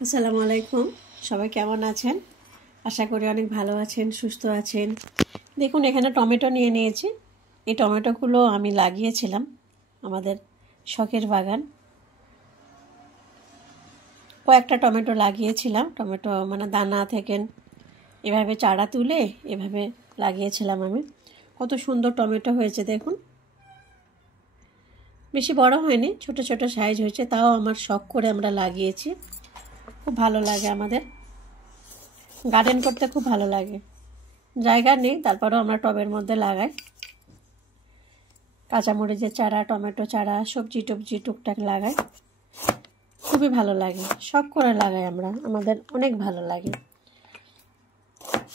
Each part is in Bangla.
আসসালামু আলাইকুম। সবাই কেমন আছেন? আশা করি অনেক ভালো আছেন, সুস্থ আছেন। দেখুন এখানে টমেটো নিয়ে নিয়েছি। এই টমেটোগুলো আমি লাগিয়েছিলাম আমাদের শখের বাগান। কয়েকটা টমেটো লাগিয়েছিলাম, টমেটো মানে দানা থেকে এভাবে চারা তুলে এভাবে লাগিয়েছিলাম আমি। কত সুন্দর টমেটো হয়েছে দেখুন। বেশি বড় হয়নি, ছোট ছোট সাইজ হয়েছে, তাও আমার শখ করে আমরা লাগিয়েছি। খুব ভালো লাগে আমাদের গার্ডেন করতে, খুব ভালো লাগে। জায়গা নেই তারপরেও আমরা টবের মধ্যে লাগাই। কাঁচামরিচের চারা, টমেটো চারা, সবজি টবজি টুকটাক লাগাই। খুবই ভালো লাগে, শখ করে লাগাই আমরা, আমাদের অনেক ভালো লাগে,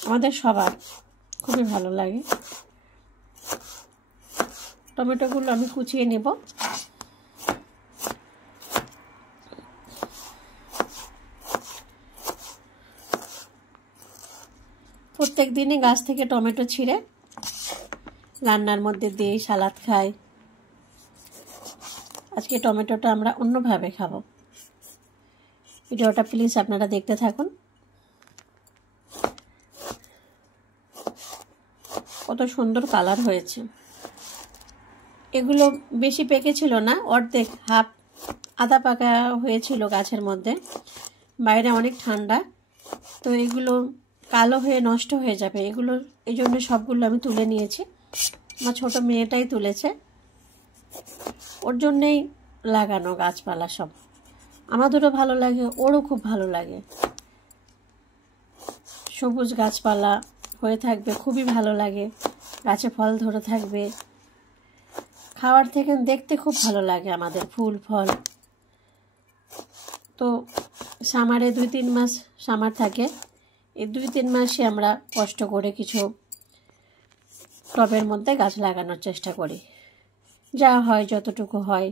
আমাদের সবার খুবই ভালো লাগে। টমেটোগুলো আমি কুচিয়ে নেব। প্রত্যেক দিনই গাছ থেকে টমেটো ছিঁড়ে রান্নার মধ্যে দিয়ে সালাদ খাই। আজকে টমেটোটা আমরা অন্যভাবে খাবো। ভিডিওটা প্লিজ আপনারা দেখতে থাকুন। কত সুন্দর কালার হয়েছে। এগুলো বেশি পেকেছিল না, অর্ধেক হাফ আধা পাকা হয়েছিল গাছের মধ্যে। বাইরে অনেক ঠান্ডা, তো এগুলো কালো হয়ে নষ্ট হয়ে যাবে এগুলো, এই জন্য সবগুলো আমি তুলে নিয়েছি। আমার ছোট মেয়েটাই তুলেছে, ওর জন্যেই লাগানো গাছপালা সব। আমাদেরও ভালো লাগে, ওরও খুব ভালো লাগে। সবুজ গাছপালা হয়ে থাকবে, খুবই ভালো লাগে। গাছে ফল ধরে থাকবে, খাওয়ার থেকে দেখতে খুব ভালো লাগে আমাদের ফুল ফল। তো সামারে 2-3 মাস সামার থাকে, এই 2-3 মাসে আমরা কষ্ট করে কিছু টবের মধ্যে গাছ লাগানোর চেষ্টা করি। যা হয়, যতটুকু হয়,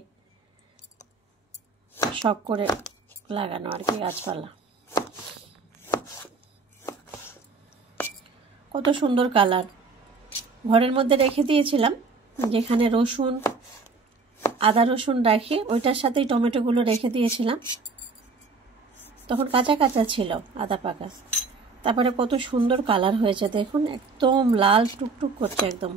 শখ করে লাগানো আর কি গাছপালা। কত সুন্দর কালার। ঘরের মধ্যে রেখে দিয়েছিলাম, যেখানে রসুন আদা রসুন রাখি ওইটার সাথেই টমেটোগুলো রেখে দিয়েছিলাম। তখন কাঁচা কাঁচা ছিল, আদা পাকা। তারপরে কত সুন্দর কালার হয়েছে দেখুন, একদম লাল টুকটুক করছে একদম।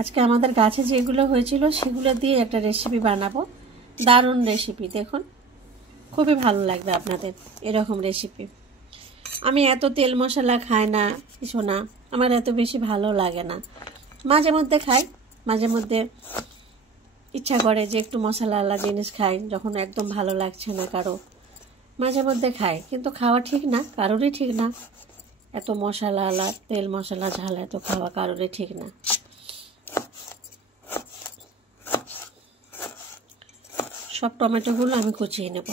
আজকে আমাদের গাছে যেগুলো হয়েছিল সেগুলো দিয়ে একটা রেসিপি বানাবো, দারুণ রেসিপি। দেখুন খুবই ভালো লাগবে আপনাদের এরকম রেসিপি। আমি এত তেল মশলা খাই না, কিছু না, আমার এত বেশি ভালো লাগে না। মাঝে মধ্যে খাই, মাঝে মধ্যে ইচ্ছা করে যে একটু মশলাওয়ালা জিনিস খাই, যখন একদম ভালো লাগছে না কারো, মাঝে মধ্যে খাই। কিন্তু খাওয়া ঠিক না, কারোরই ঠিক না। এত মশলাওয়ালা তেল মশলা ঝাল এত খাওয়া কারোরই ঠিক না। সব টমেটোগুলো আমি কুচিয়ে নেব।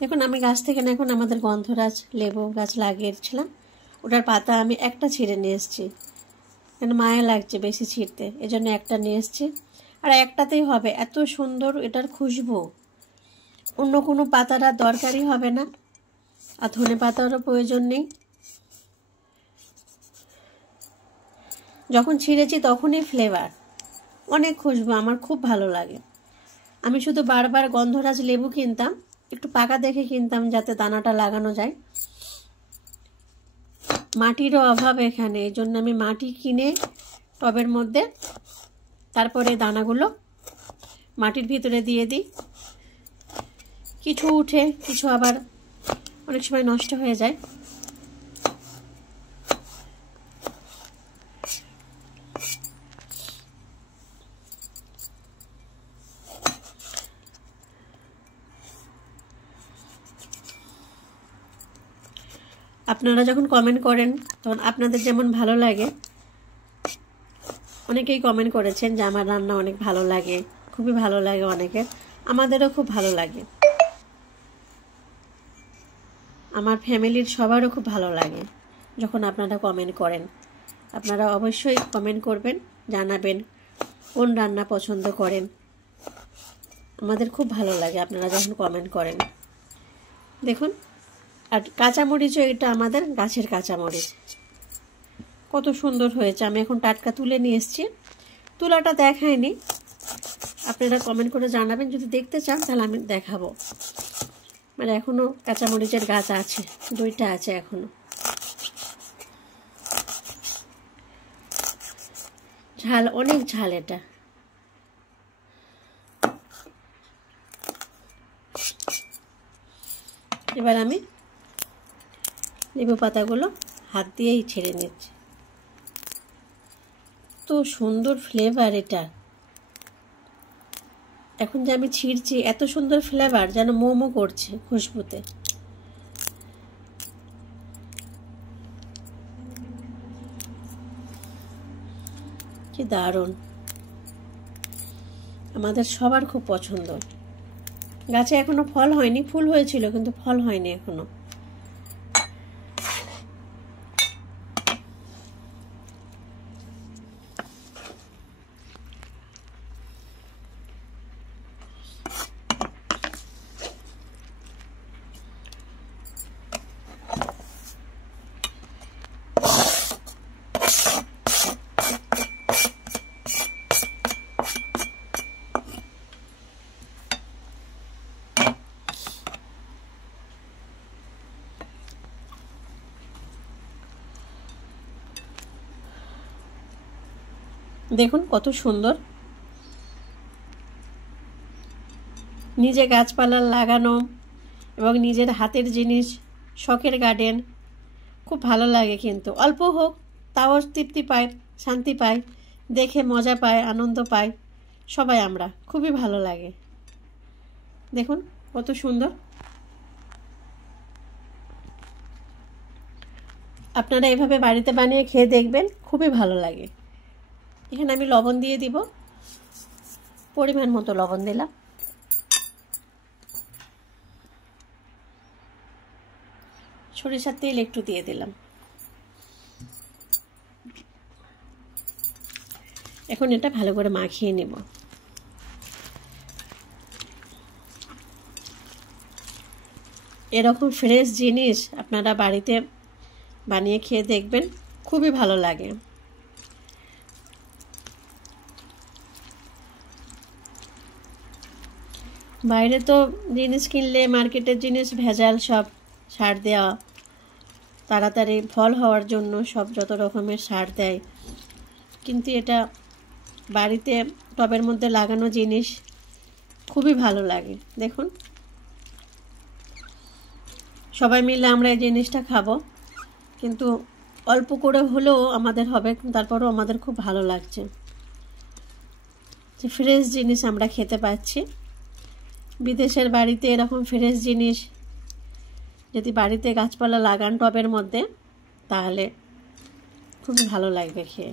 দেখুন আমি গাছ থেকে না, এখন আমাদের গন্ধরাজ লেবু গাছ লাগিয়েছিলাম, ওটার পাতা আমি একটা ছিঁড়ে নিয়ে এসেছি, কেন মায়া লাগছে বেশি ছিঁড়তে, এজন্য একটা নিয়ে এসেছি। আর একটাতেই হবে, এত সুন্দর এটার খুশবু, অন্য কোনো পাতার আর দরকারই হবে না, আর ধনে পাতারও প্রয়োজন নেই। যখন ছিঁড়েছি তখনই ফ্লেভার, অনেক খুশবু, আমার খুব ভালো লাগে। আমি শুধু বারবার গন্ধরাজ লেবু কিনতাম, একটু পাকা দেখে কিনতাম যাতে দানাটা লাগানো যায়। মাটিরও অভাব এখানে, এই জন্য আমি মাটি কিনে টবের মধ্যে তারপরে দানাগুলো মাটির ভিতরে দিয়ে দিই। কিছু উঠে, কিছু আবার অনেক সময় নষ্ট হয়ে যায়। আপনারা যখন কমেন্ট করেন তখন আপনাদের যেমন ভালো লাগে, অনেকেই কমেন্ট করেছেন যে আমার রান্না অনেক ভালো লাগে, খুবই ভালো লাগে অনেকের, আমাদেরও খুব ভালো লাগে, আমার ফ্যামিলির সবারও খুব ভালো লাগে যখন আপনারা কমেন্ট করেন। আপনারা অবশ্যই কমেন্ট করবেন, জানাবেন কোন রান্না পছন্দ করেন। আমাদের খুব ভালো লাগে আপনারা যখন কমেন্ট করেন। দেখুন, আর কাঁচামরিচও এটা আমাদের গাছের কাঁচামরিচ, কত সুন্দর হয়েছে। আমি এখন টাটকা তুলে নিয়ে এসেছি, তুলাটা দেখায়নি, আপনারা কমেন্ট করে জানাবেন। যদি দেখতে চান তাহলে আমি দেখাবো। মানে এখনো কাঁচামরিচের গাছ আছে, 2টা আছে এখনো। ঝাল, অনেক ঝাল এটা। এবার আমি লেবু পাতাগুলো হাত দিয়েই ছেড়ে নিচ্ছি। তো সুন্দর ফ্লেভার এটা। এখন যে আমি ছিঁড়ছি, এত সুন্দর ফ্লেভার, যেন মোমো করছে খুশবুতে। কি দারুণ, আমাদের সবার খুব পছন্দ। গাছে এখনো ফল হয়নি, ফুল হয়েছিল কিন্তু ফল হয়নি এখনো। দেখুন কত সুন্দর, নিজে গাছপালা লাগানো এবং নিজের হাতের জিনিস, শখের গার্ডেন, খুব ভালো লাগে। কিন্তু অল্প হোক তাও তৃপ্তি পায়, শান্তি পায়, দেখে মজা পায়, আনন্দ পায় সবাই আমরা, খুবই ভালো লাগে। দেখুন কত সুন্দর। আপনারা এভাবে বাড়িতে বানিয়ে খেয়ে দেখবেন, খুবই ভালো লাগে। এখানে আমি লবণ দিয়ে দিব, পরিমাণ মতো লবণ দিলাম। সরিষার তেল একটু দিয়ে দিলাম। এখন এটা ভালো করে মাখিয়ে নেব। এরকম ফ্রেশ জিনিস আপনারা বাড়িতে বানিয়ে খেয়ে দেখবেন, খুবই ভালো লাগে। বাইরে তো জিনিস কিনলে, মার্কেটের জিনিস ভেজাল, সব সার দেওয়া, তাড়াতাড়ি ফল হওয়ার জন্য সব যত রকমের সার দেয়। কিন্তু এটা বাড়িতে টবের মধ্যে লাগানো জিনিস, খুবই ভালো লাগে। দেখুন সবাই মিলে আমরা এই জিনিসটা খাবো, কিন্তু অল্প করে হলেও আমাদের হবে, তারপরেও আমাদের খুব ভালো লাগছে যে ফ্রেশ জিনিস আমরা খেতে পাচ্ছি। বিদেশের বাড়িতে এরকম ফ্রেশ জিনিস যদি বাড়িতে গাছপালা লাগান টবের মধ্যে, তাহলে খুবই ভালো লাগবে খেয়ে।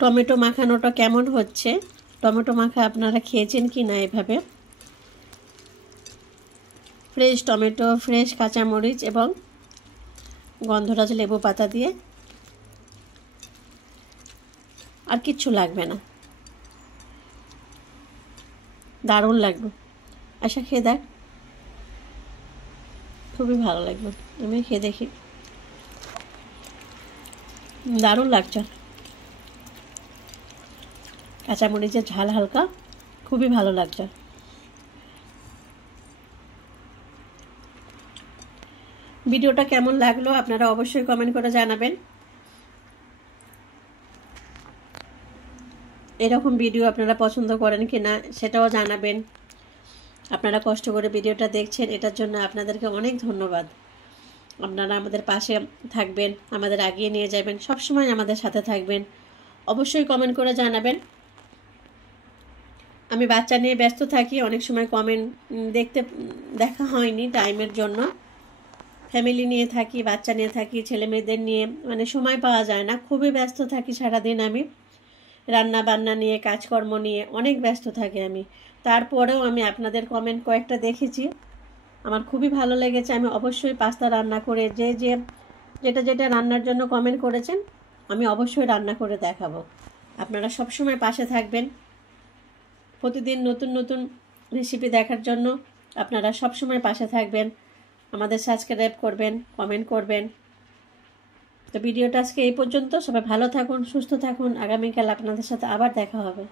টমেটো মাখানোটা কেমন হচ্ছে, টমেটো মাখা আপনারা খেয়েছেন কি না এভাবে? ফ্রেশ টমেটো, ফ্রেশ কাঁচামরিচ এবং গন্ধরাজ লেবু পাতা দিয়ে, আর কিচ্ছু লাগবে না, দারুণ লাগবে। আশা খেয়ে দেখ, খুবই ভালো লাগবে। আমি খেয়ে দেখি, দারুণ লাগছে। কাঁচামরিচের ঝাল হালকা, খুবই ভালো লাগছে। ভিডিওটা কেমন লাগলো আপনারা অবশ্যই কমেন্ট করে জানাবেন। এরকম ভিডিও আপনারা পছন্দ করেন কি না সেটাও জানাবেন। আপনারা কষ্ট করে ভিডিওটা দেখছেন, এটার জন্য আপনাদেরকে অনেক ধন্যবাদ। আপনারা আমাদের পাশে থাকবেন, আমাদের এগিয়ে নিয়ে যাবেন, সবসময় আমাদের সাথে থাকবেন। অবশ্যই কমেন্ট করে জানাবেন। আমি বাচ্চা নিয়ে ব্যস্ত থাকি, অনেক সময় কমেন্ট দেখা হয়নি টাইমের জন্য। ফ্যামিলি নিয়ে থাকি, বাচ্চা নিয়ে থাকি, ছেলে মেয়েদের নিয়ে, মানে সময় পাওয়া যায় না। খুবই ব্যস্ত থাকি সারাদিন আমি, রান্না বান্না নিয়ে, কাজকর্ম নিয়ে অনেক ব্যস্ত থাকি আমি। তারপরেও আমি আপনাদের কমেন্ট কয়েকটা দেখেছি, আমার খুবই ভালো লেগেছে। আমি অবশ্যই পাস্তা রান্না করে, যেটা রান্নার জন্য কমেন্ট করেছেন, আমি অবশ্যই রান্না করে দেখাবো। আপনারা সবসময় পাশে থাকবেন, প্রতিদিন নতুন নতুন রেসিপি দেখার জন্য। আপনারা সব সময় পাশে থাকবেন, আমাদের সাবস্ক্রাইব করবেন, কমেন্ট করবেন। তো ভিডিওটা আজকে এই পর্যন্ত। সবাই ভালো থাকুন, সুস্থ থাকুন। আগামীকাল আপনাদের সাথে আবার দেখা হবে।